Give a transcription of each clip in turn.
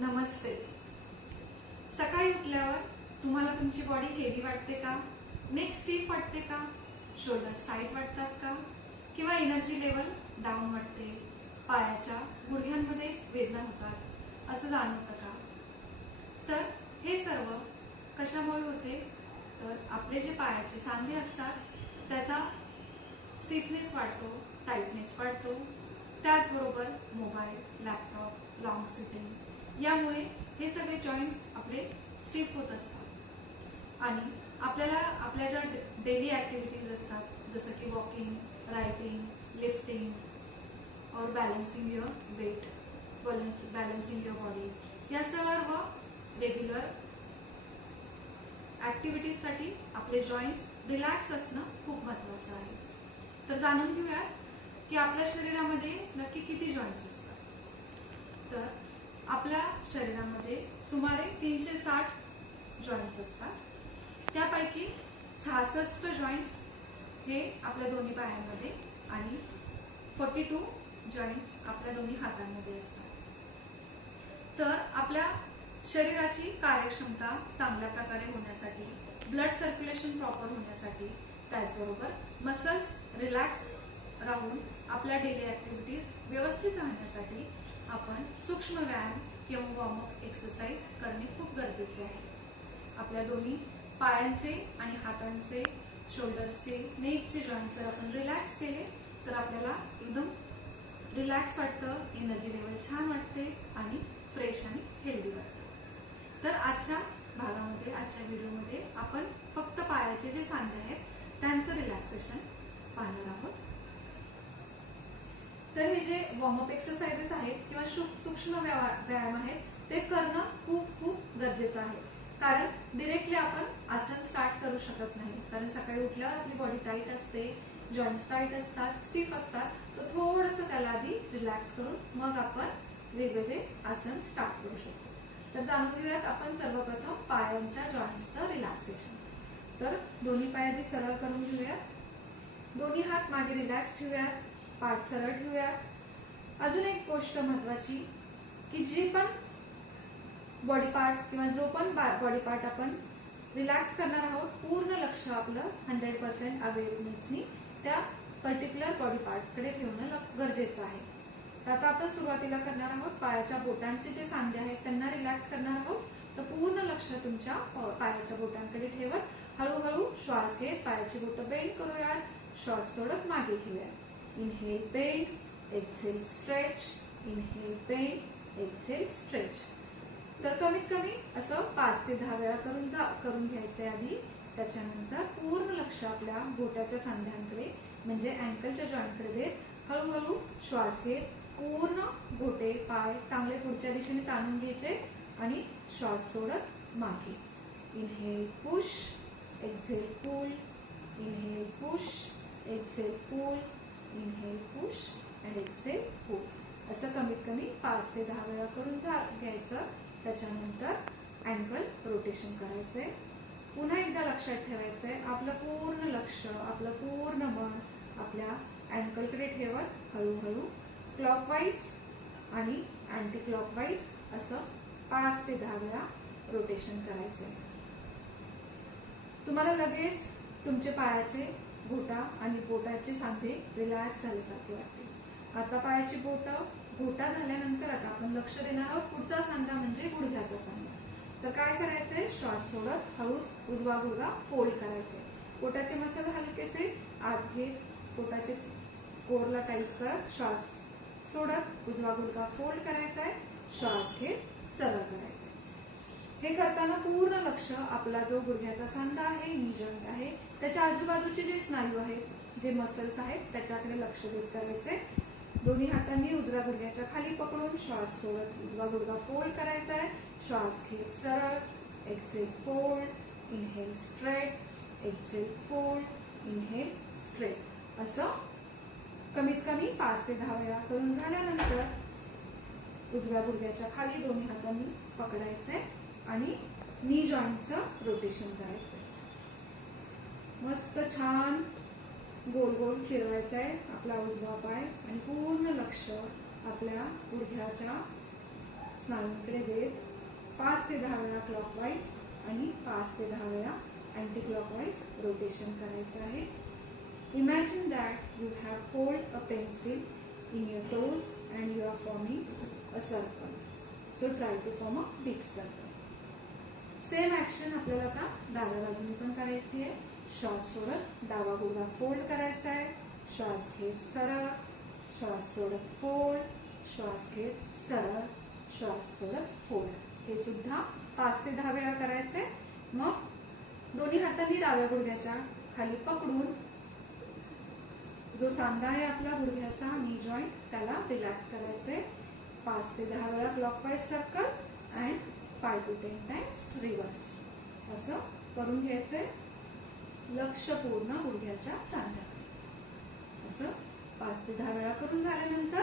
नमस्ते. सकाळी उठल्यावर तुम्हाला तुमची बॉडी हेवी वाटते का? नेक स्टिफ वाटते का? शोल्डर्स टाईट वाटतात का? किंवा एनर्जी लेवल डाऊन वाटते? पायाच्या गुडघ्यांमध्ये वेदना होतात असं जाणवतं का? तर हे सर्व कशामुळे होते? तर आपले जे पायाचे सांधे असतात त्याचा स्टिफनेस वाढतो, टाईटनेस वाढतो. त्याचबरोबर मोबाईल, लॅपटॉप, लॉंग सिटिंग यामुळे हे सगळे जॉईंट्स आपले स्टिफ होत असतात आणि आपल्याला आपल्या ज्या डेली ॲक्टिव्हिटीज असतात जसं की वॉकिंग, रायटिंग, लिफ्टिंग और balancing your weight, balancing your body या सर्व रेग्युलर ॲक्टिव्हिटीजसाठी आपले जॉईंट्स रिलॅक्स असणं खूप महत्त्वाचं आहे. तर जाणून घेऊया की आपल्या शरीरामध्ये नक्की किती जॉईंट्स असतात. तर आपल्या शरीरामध्ये सुमारे 360 जॉईंट्स असतात. त्यापैकी 66 जॉईंट्स हे आपल्या दोन्ही पायांमध्ये आणि 42 जॉईंट्स आपल्या दोन्ही हातांमध्ये असतात. तर आपल्या शरीराची कार्यक्षमता चांगल्या प्रकारे होण्यासाठी, ब्लड सर्क्युलेशन प्रॉपर होण्यासाठी, त्याचबरोबर मसल्स रिलॅक्स राहून आपल्या डेली ॲक्टिव्हिटीज व्यवस्थित राहण्यासाठी आपण सूक्ष्म व्यायाम किंवा वॉर्मअप एक्सरसाइज करणे खूप गरजेचे आहे. आपल्या दोन्ही पायांचे आणि हातांचे, शोल्डरचे, नेकचे जॉईंट्स जर आपण रिलॅक्स केले तर आपल्याला एकदम रिलॅक्स वाटतं, एनर्जी लेवल छान वाटते आणि फ्रेश आणि हेल्दी वाटतं. तर आजच्या भागामध्ये, आजच्या व्हिडिओमध्ये आपण फक्त पायाचे जे सांधे आहेत त्यांचं रिलॅक्सेशन पाहणार आहोत. तर हे जे वॉर्मअप एक्सरसाइजेस आहेत किंवा सूक्ष्म व्यायाम आहेत ते करणं खूप खूप गरजेचं आहे. कारण डिरेक्टली आपण आसन स्टार्ट करू शकत नाही. कारण सकाळी उठल्यावर आपली बॉडी टाईट असते, जॉईंट्स टाईट असतात, स्टिफ असतात. तर थोडंसं त्याला आधी रिलॅक्स करून मग आपण वेगवेगळे आसन स्टार्ट करू शकतो. तर जाणून घेऊयात आपण सर्वप्रथम पायांच्या जॉईंट्सचं रिलॅक्सेशन. तर दोन्ही पाय आधी सरळ करून घेऊयात. दोन्ही हात मागे रिलॅक्स ठेवूयात, पाठ सरळ ठेवूयात. अजून एक गोष्ट महत्वाची की जी पण बॉडी पार्ट किंवा जो पण बॉडी पार्ट आपण रिलॅक्स करणार आहोत, पूर्ण लक्ष आपलं 100% अवेअरनेसनी त्या पर्टिक्युलर बॉडी पार्टकडे ठेवणं गरजेचं आहे. तर आता आपण सुरुवातीला करणार आहोत पायाच्या बोटांचे जे सांधे आहेत त्यांना रिलॅक्स करणार आहोत. तर पूर्ण लक्ष तुमच्या पायाच्या बोटांकडे ठेवत हळूहळू श्वास घेत पायाची बोटं बेंड करूयात. श्वास सोडत मागे घेऊयात. Inhale bend, exhale stretch, inhale bend, exhale stretch. तर कमीत कमी असं 5 ते 10 वेळा करून घ्यायचंय आधी. त्याच्यानंतर पूर्ण लक्ष आपल्या बोटाच्या सांध्यांकडे म्हणजे अँकलच्या जॉईंटकडे देत हळूहळू श्वास घेत पूर्ण बोटे, पाय चांगले पुढच्या दिशेने ताणून घ्यायचे आणि श्वास सोडत मागे. Inhale push, exhale pull, inhale push, exhale pull, inhale push and exhale pull. असं कमीत कमी 5 ते 10 वेळा करून घ्यायचं. त्याच्यानंतर अँकल रोटेशन करायचंय. पुन्हा एकदा लक्षात ठेवायचंय आपलं पूर्ण लक्ष, आपलं पूर्ण मन आपल्या अँकलकडे ठेवत हळूहळू क्लॉकवाईज आणि अँटी क्लॉकवाईज असं 5 ते 10 वेळा रोटेशन करायचंय. तुम्हाला लगेच तुमचे पायाचे घोटा आणि बोटाचे सांधे रिलॅक्स झाल्यासारखे वाटते. आता पायाची बोटं घोटा झाल्यानंतर आता आपण लक्ष देणार आहोत पुढचा सांधा म्हणजे गुडघ्याचा सांधा. तर काय करायचंय, श्वास सोडत हळूच उजवा गुडघा फोल्ड करायचे. पोटाचे मसल हलकेसे आत घेत पोटाचे कोरला टाईट करत श्वास सोडत उजवा गुडघा फोल्ड करायचा आहे. श्वास घेत सरळ करायचा. हे करताना पूर्ण लक्ष आपला जो गुडघ्याचा सांधा आहे, नी जॉईंट आहे, त्याच्या आजूबाजूचे जे स्नायू आहेत, जे मसल्स आहेत त्याच्याकडे लक्ष देत करायचे. दोन्ही हातांनी उजव्या गुडघ्याच्या खाली पकडून श्वास सोडत उजवा गुडघा फोल्ड करायचा आहे. श्वास घेत सरळ, exhale fold, inhale straight, exhale fold, inhale straight. असं कमीत कमी 5 ते 10 वेळा करून झाल्यानंतर उजव्या गुडघ्याच्या खाली दोन्ही हातांनी पकडायचे आणि नी जॉईंटचं रोटेशन करायचंय. मस्त छान गोल गोल फिरवायचा आहे आपला उजवा पाय आणि पूर्ण लक्ष आपल्या गुडघ्याच्या स्नायूंकडे देत 5 ते 10 वेळा क्लॉकवाईज आणि 5 ते 10 वेळा अँटी क्लॉकवाईज रोटेशन करायचं आहे. Imagine that you have hold a pencil in your toes and you are forming a circle. So try to form a big circle. Same action आपल्याला आता डाव्या बाजूने पण करायची आहे. श्वास सोडत डावा गुडघा फोल्ड करायचा आहे. श्वास घेत सरळ, श्वास सोडत फोल्ड, श्वास घेत सरळ, श्वास सोडत फोल्ड. हे सुद्धा 5 ते 10 वेळा करायचे. मग दोन्ही हातांनी डाव्या गुडघ्याच्या खाली पकडून जो सांधा आहे आपला गुडघ्याचा नी जॉईंट त्याला रिलॅक्स करायचे. 5 ते 10 वेळा clockwise circle and 5 to 10 times reverse. असं करून घ्यायचे. लक्ष पूर्ण गुडघ्याच्या सांध्याकडे. असं 5 ते 10 वेळा करून झाल्यानंतर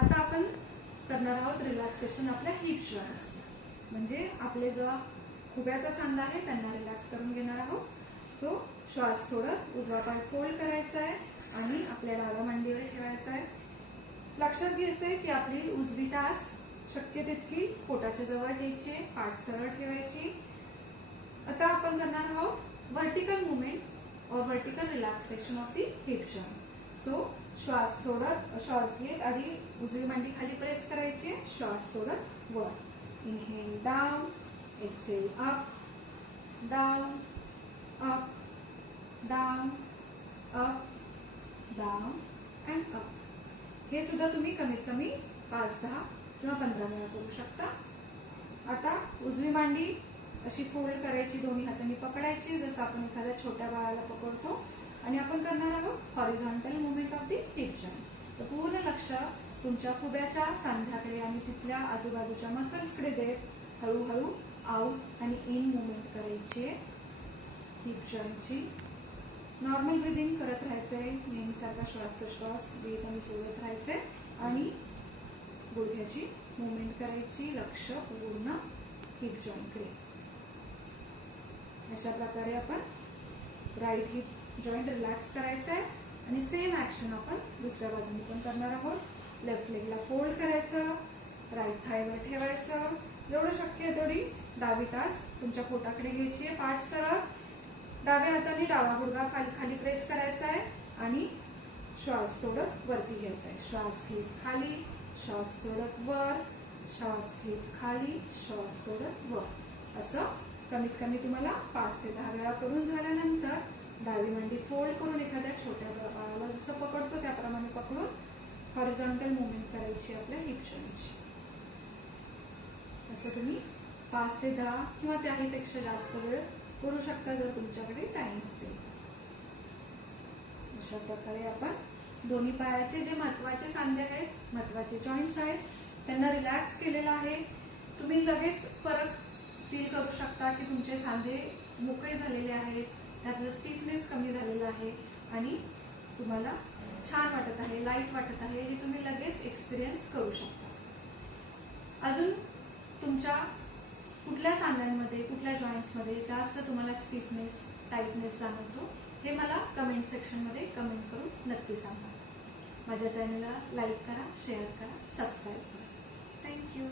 आता आपण करणार आहोत रिलॅक्सेशन आपल्या हिप जॉईंट्स. म्हणजे आपले जो खुब्याचा सांधा आहे त्यांना रिलॅक्स करून घेणार आहोत. सो श्वास सोडत उजवा पाय फोल्ड करायचा आहे आणि आपल्या डाव्या मांडीवर ठेवायचा आहे. लक्षात घ्यायचंय की आपली उजवी टाच शक्य तितकी पोटाच्या जवळ घ्यायची, पाठ सरळ ठेवायची. आता आपण करणार आहोत व्हर्टिकल मुवमेंट और vertical relaxation of the heap joint. So श्वास सोडत श्वास घेत आधी उजवी मांडी खाली प्रेस करायची. श्वास सोडत वर. Inhale down, exhale up, down, up, down, up, down and up. हे सुद्धा तुम्ही कमीत कमी 5, 10 किंवा 15 वेळा करू शकता. आता उजवी मांडी अशी फोल्ड करायची, दोन्ही हातांनी पकडायची जसं आपण एखाद्या छोट्या बाळाला पकडतो आणि आपण करणार आहोत horizontal movement of the heap joint. तर पूर्ण लक्ष तुमच्या खुब्याच्या सांध्याकडे आणि तिथल्या आजूबाजूच्या मसल्सकडे देत हळूहळू आउट आणि इन मुवमेंट करायची आहे हिप जॉईंटची. नॉर्मल ब्रिदिंग करत राहायचंय. नेहमीसारखा श्वास प्रश्वास घेत आणि सोडत राहायचंय आणि गुडघ्याची मुवमेंट करायची. लक्ष पूर्ण हिप जॉईंटकडे. अशा प्रकारे आपण राईट हिप जॉईंट रिलॅक्स करायचं आहे आणि सेम ॲक्शन आपण दुसऱ्या बाजूने पण करणार आहोत. लेफ्ट लेगला फोल्ड करायचं, राईट थायवर ठेवायचं. जेवढं शक्य आहे तेवढी डावी टाच तुमच्या पोटाकडे घ्यायची आहे. पाठ सरळ, डाव्या हाताने डावा गुडघा खाली प्रेस करायचा आहे आणि श्वास सोडत वरती घ्यायचा आहे. श्वास घेत खाली, श्वास सोडत वर, श्वास घेत खाली, श्वास सोडत वर. असं कमीत कमी तुम्हाला 5 ते 10 वेळा करून झाल्यानंतर डावी मांडी फोल्ड करून एखाद्या छोट्या बाळाला जसं पकडतो त्याप्रमाणे पकडून हॉरिझॉन्टल मुवमेंट करायची आपल्या हिप जॉईंटची. असं तुम्ही 5 ते 10 किंवा त्याहीपेक्षा जास्त वेळ करू शकता जर तुमच्याकडे टाइम असेल. अशा प्रकारे आपण दोन्ही पायाचे जे महत्वाचे सांधे आहेत, महत्वाचे जॉईंट्स आहेत, त्यांना रिलॅक्स केलेला आहे. तुम्ही लगेच फरक फील करू शकता की तुमचे सांधे मोकळे झालेले आहेत, त्यातलं स्टिफनेस कमी झालेला आहे आणि तुम्हाला छान वाटत आहे, लाईट वाटत आहे. हे तुम्ही लगेच एक्सपिरियन्स करू शकता. अजून तुमच्या कुठल्या सांध्यांमध्ये, कुठल्या जॉईंट्समध्ये जास्त तुम्हाला स्टिफनेस, टाईटनेस जाणवतो हे मला कमेंट सेक्शनमध्ये कमेंट करून नक्की सांगा. माझ्या चॅनलला लाईक करा, शेअर करा, सबस्क्राईब करा. थँक्यू.